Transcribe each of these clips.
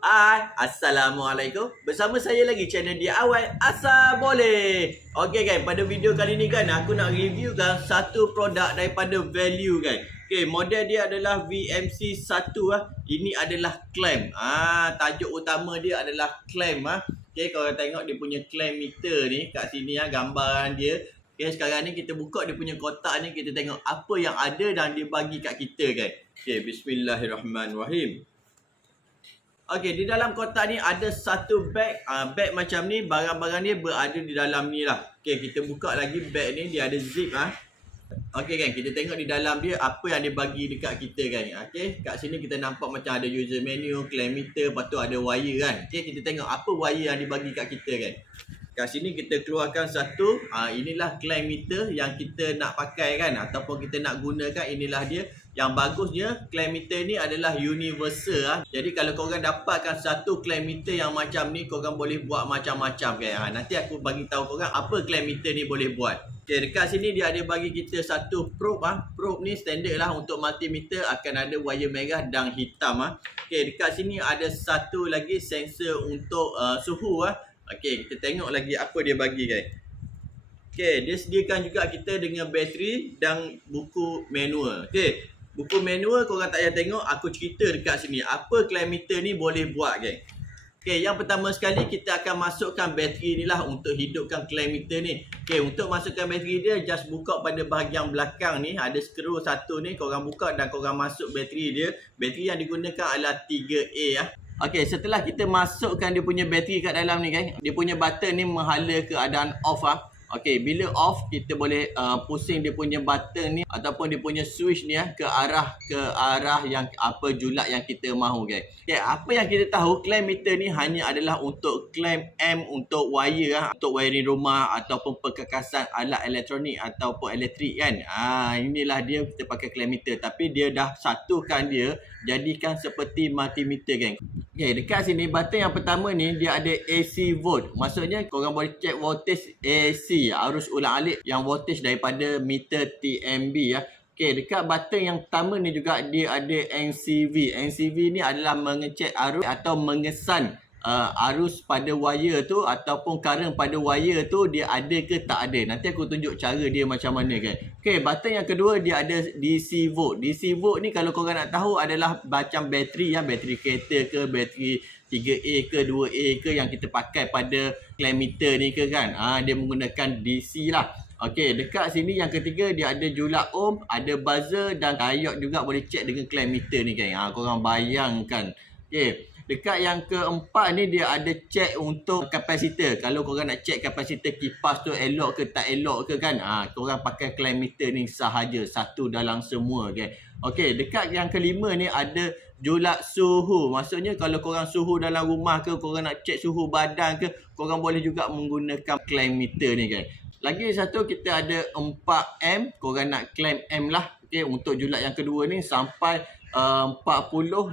Hai, Assalamualaikum. Bersama saya lagi channel DIY Asal Boleh. Okey guys, pada video kali ni kan aku nak review kan satu produk daripada Value guys. Okey, model dia adalah VMC1 ah. Ini adalah clamp. Tajuk utama dia adalah clamp ah. Okey, kalau tengok dia punya clamp meter ni kat sini ah gambaran dia. Okey, sekarang ni kita buka dia punya kotak ni, kita tengok apa yang ada dan dia bagi kat kita guys. Okey, bismillahirrahmanirrahim. Okey, di dalam kotak ni ada satu beg. Beg macam ni, barang-barang dia berada di dalam ni lah. Okey, kita buka lagi beg ni, dia ada zip ah. Okey kan, kita tengok di dalam dia apa yang dia bagi dekat kita kan. Okey, kat sini kita nampak macam ada user menu, claim meter, lepas tu ada wire kan. Okey, kita tengok apa wire yang dibagi kat kita kan. Kat sini kita keluarkan satu, inilah claim meter yang kita nak pakai kan, ataupun kita nak gunakan. Inilah dia. Yang bagusnya claim meter ni adalah universal Jadi kalau korang dapatkan satu claim meter yang macam ni, korang boleh buat macam-macam kan. Nanti aku bagi tahu korang apa claim meter ni boleh buat. Okey, dekat sini dia ada bagi kita satu probe Probe ni standard lah untuk multimeter, akan ada wire merah dan hitam Okey, dekat sini ada satu lagi sensor untuk suhu Okey, kita tengok lagi apa dia bagi guys. Okey, dia sediakan juga kita dengan bateri dan buku manual. Okey, buku manual korang tak payah tengok, aku cerita dekat sini apa claim meter ni boleh buat guys. Okey, yang pertama sekali kita akan masukkan bateri ni lah untuk hidupkan claim meter ni. Okey, untuk masukkan bateri dia, just buka pada bahagian belakang ni, ada skru satu ni, korang buka dan korang masuk bateri dia. Bateri yang digunakan adalah 3A Okey, setelah kita masukkan dia punya bateri kat dalam ni guys, dia punya button ni menghala keadaan off Okey, bila off kita boleh pusing dia punya button ni ataupun dia punya switch ni ke arah yang apa julat yang kita mahu guys. Okey, apa yang kita tahu, claim meter ni hanya adalah untuk claim M untuk wire untuk wiring rumah ataupun perkakasan alat elektronik ataupun elektrik kan. Inilah dia, kita pakai claim meter, tapi dia dah satukan dia jadikan seperti multimeter geng. Okey, dekat sini button yang pertama ni dia ada AC volt. Maksudnya korang boleh check voltage AC, arus ulang-alik yang voltage daripada meter TMB Okey, dekat button yang pertama ni juga dia ada NCV. NCV ni adalah mengecek arus atau mengesan arus pada wire tu ataupun current pada wire tu dia ada ke tak ada. Nanti aku tunjuk cara dia macam mana kan. Okey, button yang kedua dia ada DC volt. DC volt ni kalau korang nak tahu adalah macam bateri bateri kereta ke, bateri 3A ke 2A ke yang kita pakai pada claim meter ni ke kan. Dia menggunakan DC lah. Okey, dekat sini yang ketiga dia ada julat ohm, ada buzzer dan diode juga boleh check dengan claim meter ni kan. Korang bayangkan. Okey, dekat yang keempat ni dia ada check untuk kapasitor. Kalau korang nak check kapasitor kipas tu elok ke tak elok ke kan. Korang pakai claim meter ni sahaja, satu dalam semua kan. Okey, dekat yang kelima ni ada julat suhu. Maksudnya kalau korang suhu dalam rumah ke, korang nak check suhu badan ke, korang boleh juga menggunakan claim meter ni kan. Lagi satu kita ada 4M, korang nak claim M lah. Okey, untuk julat yang kedua ni sampai 40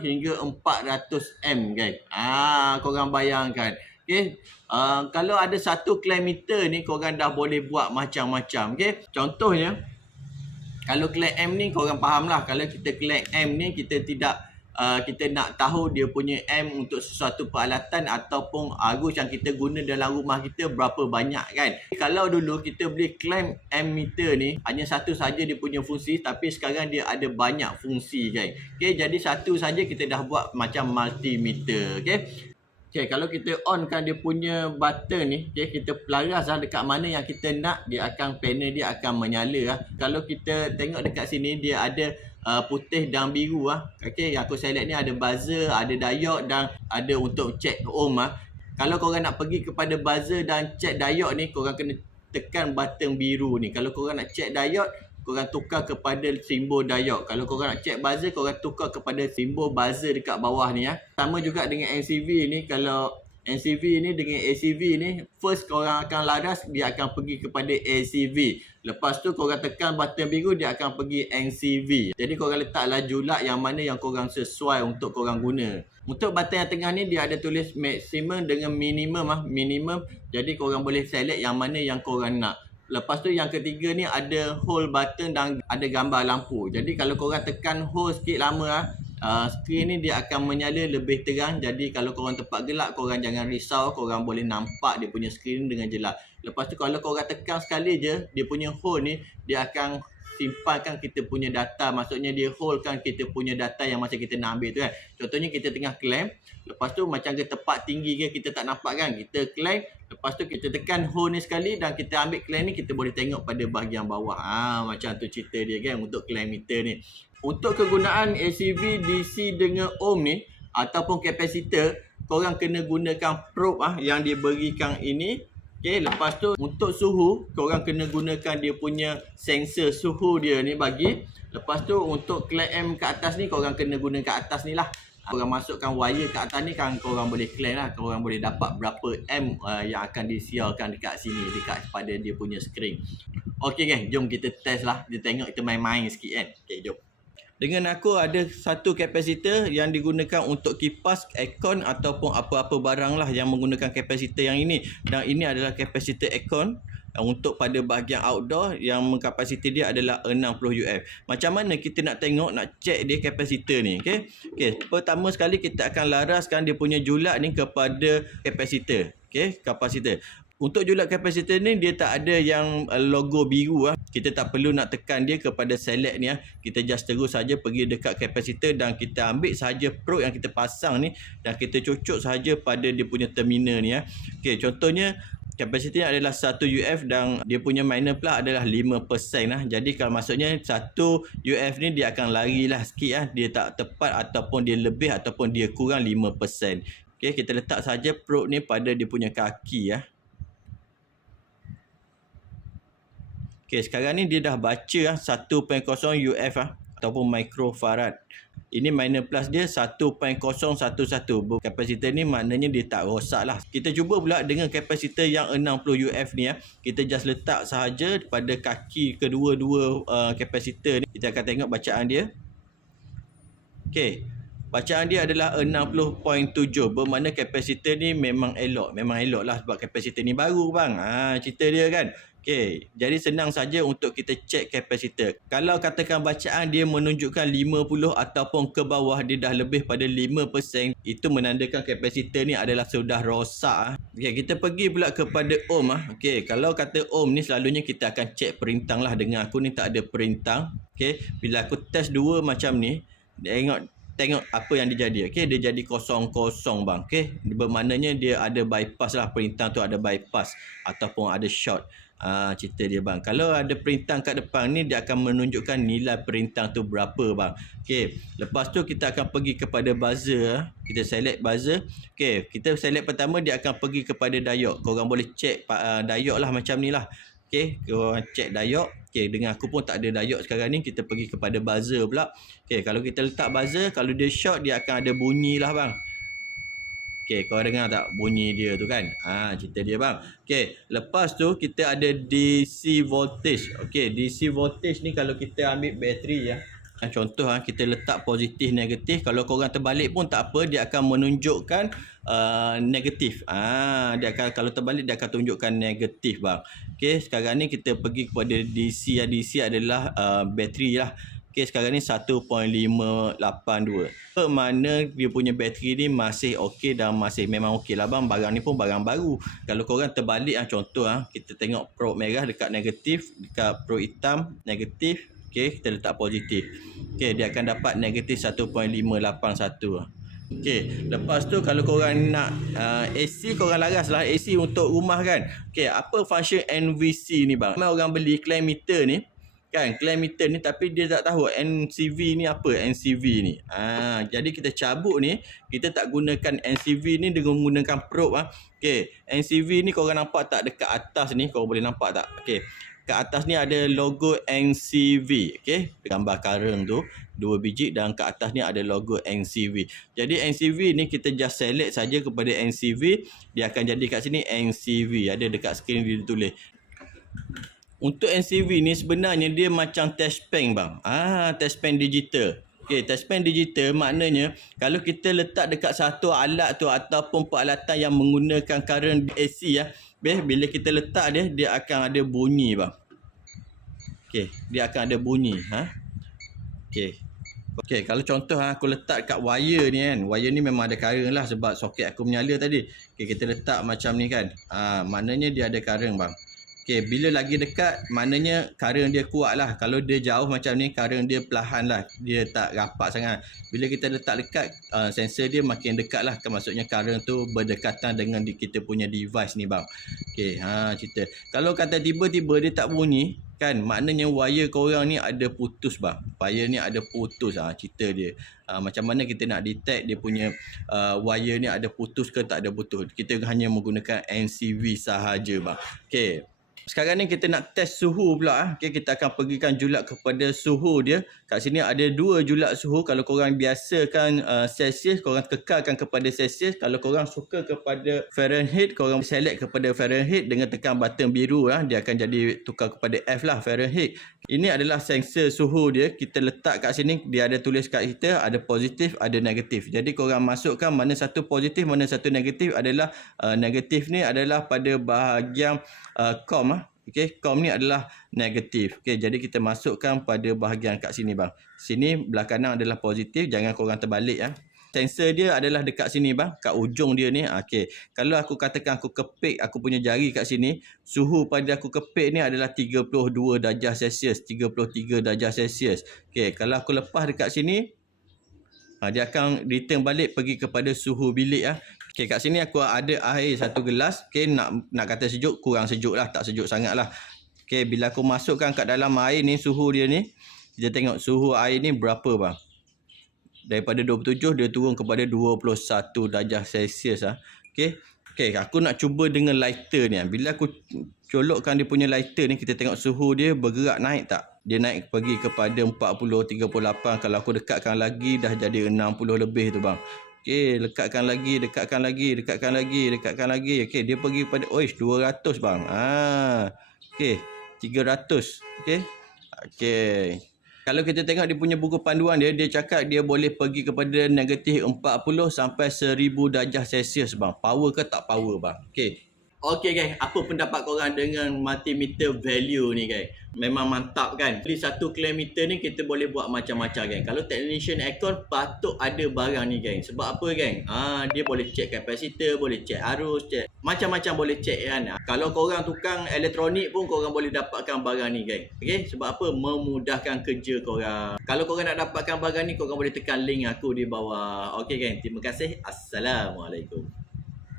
hingga 400 M guys. Korang bayangkan. Okey, kalau ada satu claim meter ni korang dah boleh buat macam-macam. Okey, contohnya kalau claim M ni korang faham lah. Kalau kita claim M ni kita tidak kita nak tahu dia punya M untuk sesuatu peralatan ataupun arus yang kita guna dalam rumah kita berapa banyak kan. Kalau dulu kita boleh claim M meter ni hanya satu saja dia punya fungsi, tapi sekarang dia ada banyak fungsi kan. Okey, jadi satu saja kita dah buat macam multimeter. Okey. Okey, kalau kita onkan dia punya button ni, okey, kita pelaras dekat mana yang kita nak, dia akan panel dia akan menyala Kalau kita tengok dekat sini dia ada putih dan biru Okey, yang aku select ni ada buzzer, ada diode dan ada untuk check ohm Kalau korang nak pergi kepada buzzer dan check diode ni, korang kena tekan button biru ni. Kalau korang nak check diode, korang tukar kepada simbol diode. Kalau korang nak check buzzer, korang tukar kepada simbol buzzer dekat bawah ni Sama juga dengan NCV ni. Kalau NCV ni dengan ACV ni, first korang akan laras, dia akan pergi kepada ACV. Lepas tu korang tekan button biru, dia akan pergi NCV. Jadi korang letaklah julat yang mana yang korang sesuai untuk korang guna. Untuk button yang tengah ni dia ada tulis maximum dengan minimum. Jadi korang boleh select yang mana yang korang nak. Lepas tu yang ketiga ni ada hold button dan ada gambar lampu. Jadi kalau korang tekan hold sikit lama Skrin ni dia akan menyala lebih terang. Jadi kalau korang tempat gelap, korang jangan risau, korang boleh nampak dia punya skrin dengan jelas. Lepas tu kalau korang tekan sekali je, dia punya hold ni, dia akan simpankan kita punya data. Maksudnya dia holdkan kita punya data yang masa kita nak ambil tu kan. Contohnya kita tengah claim, lepas tu macam ke tempat tinggi ke kita tak nampak kan. Kita claim, lepas tu kita tekan hold ni sekali dan kita ambil claim ni, kita boleh tengok pada bahagian bawah. Macam tu cerita dia kan untuk claim meter ni. Untuk kegunaan ACV DC dengan ohm ni ataupun kapasitor, korang kena gunakan probe yang diberikan ini. Okay, lepas tu untuk suhu, korang kena gunakan dia punya sensor suhu dia ni bagi. Lepas tu untuk claim ke atas ni, korang kena guna ke atas ni lah. Korang masukkan wire ke atas ni kan, korang boleh claim lah. Korang boleh dapat berapa M yang akan disiarkan dekat sini, dekat pada dia punya screen. Okay kan, jom kita test lah. Kita tengok, kita main-main sikit kan. Okay, jom. Dengan aku ada satu kapasitor yang digunakan untuk kipas, aircon ataupun apa-apa barang lah yang menggunakan kapasitor yang ini. Dan ini adalah kapasitor aircon untuk pada bahagian outdoor yang kapasiti dia adalah 60 UF. Macam mana kita nak tengok, nak check dia kapasitor ni, okey? Okey, pertama sekali kita akan laraskan dia punya julat ni kepada kapasitor. Okey, kapasitor. Untuk julat kapasitor ni dia tak ada yang logo biru . Kita tak perlu nak tekan dia kepada select ni . Kita just terus saja pergi dekat kapasitor dan kita ambil sahaja probe yang kita pasang ni dan kita cucuk sahaja pada dia punya terminal ni . Okey, contohnya kapasitor ni adalah 1 UF dan dia punya minor plug adalah 5% . Jadi kalau maksudnya 1 UF ni dia akan larilah sikit . Dia tak tepat ataupun dia lebih ataupun dia kurang 5%. Okey, kita letak saja probe ni pada dia punya kaki . Okey, sekarang ni dia dah baca 1.0 UF ataupun microfarad. Ini minor plus dia 1.011. Kapasitor ni maknanya dia tak rosak lah. Kita cuba pula dengan kapasitor yang 60 UF ni . Kita just letak sahaja pada kaki kedua-dua kapasitor ni. Kita akan tengok bacaan dia. Okey, bacaan dia adalah 60.7. Bermakna kapasitor ni memang elok. Memang elok lah sebab kapasitor ni baru bang. Cerita dia kan. Okey, jadi senang saja untuk kita cek kapasitor. Kalau katakan bacaan dia menunjukkan 50 ataupun ke bawah, dia dah lebih pada 5%, itu menandakan kapasitor ni adalah sudah rosak . Okey, kita pergi pula kepada ohm . Okey, kalau kata ohm ni selalunya kita akan cek perintang lah. Dengan aku ni tak ada perintang. Okey, bila aku test dua macam ni, tengok apa yang dia jadi. Okey, dia jadi kosong-kosong bang. Okey, bermaknanya dia ada bypass lah. Perintang tu ada bypass ataupun ada short. Cerita dia bang. Kalau ada perintang kat depan ni, dia akan menunjukkan nilai perintang tu berapa bang. Okey, lepas tu kita akan pergi kepada buzzer . Kita select buzzer. Okey, kita select pertama, dia akan pergi kepada diode. Korang boleh check diode lah macam ni lah. Okey, korang check diode. Okey, dengan aku pun tak ada diode sekarang ni. Kita pergi kepada buzzer pula. Okey, kalau kita letak buzzer, kalau dia short, dia akan ada bunyi lah bang. Okey, kau dengar tak bunyi dia tu kan? Cerita dia bang. Okey, lepas tu kita ada DC voltage. Okey, DC voltage ni kalau kita ambil bateri contoh kita letak positif negatif. Kalau korang terbalik pun tak apa, dia akan menunjukkan negatif. Dia akan, kalau terbalik dia akan tunjukkan negatif bang. Okey, sekarang ni kita pergi kepada DC. DC adalah bateri lah. Okey, sekarang ni 1.582. Bermakna dia punya bateri ni masih okey dan masih memang okey lah bang. Barang ni pun barang baru. Kalau korang terbalik contoh kita tengok probe merah dekat negatif, dekat probe hitam negatif. Okey, kita letak positif. Okey, dia akan dapat negatif 1.581. Okey, lepas tu kalau korang nak AC, korang laras lah AC untuk rumah kan. Okey, apa function NVC ni bang? Ramai orang beli claim meter ni kan, claim meter ni, tapi dia tak tahu NCV ni apa, NCV ni. Jadi kita cabut ni, kita tak gunakan NCV ni dengan menggunakan probe. Okey, NCV ni korang nampak tak dekat atas ni, korang boleh nampak tak? Okey, kat atas ni ada logo NCV. Okey, gambar karung tu 2 biji dan kat atas ni ada logo NCV. Jadi NCV ni kita just select saja kepada NCV, dia akan jadi kat sini NCV. Ada dekat skrin dia tulis. Untuk NCV ni sebenarnya dia macam touchpen bang. Touchpen digital. Okey, touchpen digital maknanya kalau kita letak dekat satu alat tu ataupun peralatan yang menggunakan current AC bila kita letak dia akan ada bunyi bang. Okey, dia akan ada bunyi. Okey. Okey, kalau contoh aku letak kat wire ni kan. Wire ni memang ada current lah sebab soket aku menyala tadi. Okey, kita letak macam ni kan. Maknanya dia ada current bang. Okey, bila lagi dekat maknanya current dia kuat lah. Kalau dia jauh macam ni, current dia perlahan lah. Dia tak rapat sangat. Bila kita letak dekat, sensor dia makin dekat lah. Maksudnya current tu berdekatan dengan kita punya device ni bang. Okey, cerita. Kalau kata tiba-tiba dia tak bunyi, kan maknanya wire korang ni ada putus bang. Wire ni ada putus, cerita dia. Macam mana kita nak detect dia punya wire ni ada putus ke tak ada putus. Kita hanya menggunakan NCV sahaja bang. Okey, sekarang ni kita nak test suhu pula. Okay, kita akan pergikan julat kepada suhu dia. Kat sini ada 2 julat suhu. Kalau korang biasakan Celsius, korang kekalkan kepada Celsius. Kalau korang suka kepada Fahrenheit, korang select kepada Fahrenheit dengan tekan button biru. Dia akan jadi tukar kepada F lah, Fahrenheit. Ini adalah sensor suhu dia. Kita letak kat sini, dia ada tulis kat kita, ada positif, ada negatif. Jadi korang masukkan mana satu positif, mana satu negatif. Adalah negatif ni adalah pada bahagian COM. Okey, COM ni adalah negatif. Okey, jadi kita masukkan pada bahagian kat sini bang. Sini belah kanan adalah positif, jangan korang terbalik . Sensor dia adalah dekat sini bang, kat ujung dia ni. Okey, kalau aku katakan aku kepik aku punya jari kat sini, suhu pada aku kepik ni adalah 32 darjah Celsius, 33 darjah Celsius. Okey, kalau aku lepas dekat sini, dia akan return balik pergi kepada suhu bilik . Okey, kat sini aku ada air 1 gelas. Okey, nak kata sejuk, kurang sejuk lah, tak sejuk sangat lah. Okey, bila aku masukkan kat dalam air ni, suhu dia ni, kita tengok suhu air ni berapa bang. Daripada 27 dia turun kepada 21 darjah Celsius . Okey. Okey, aku nak cuba dengan lighter ni. Bila aku colokkan dia punya lighter ni, kita tengok suhu dia bergerak naik tak? Dia naik pergi kepada 40, 38. Kalau aku dekatkan lagi dah jadi 60 lebih tu bang. Okey, dekatkan lagi, dekatkan lagi, dekatkan lagi, dekatkan lagi. Okey, dia pergi kepada 200 bang. Okey, 300. Okey. Okey. Kalau kita tengok dia punya buku panduan dia, dia cakap dia boleh pergi kepada negatif 40 sampai 1000 darjah Celsius bang. Power ke tak power bang? Okey. Okey guys, apa pendapat korang dengan multimeter value ni guys? Memang mantap kan? Beli satu kilometer ni kita boleh buat macam-macam kan? Kalau technician aircon patut ada barang ni guys. Sebab apa kan? Dia boleh check kapasitor, boleh check arus, check macam-macam boleh check kan? Kalau korang tukang elektronik pun korang boleh dapatkan barang ni guys. Okey, sebab apa? Memudahkan kerja korang. Kalau korang nak dapatkan barang ni, korang boleh tekan link aku di bawah. Okey guys, terima kasih. Assalamualaikum.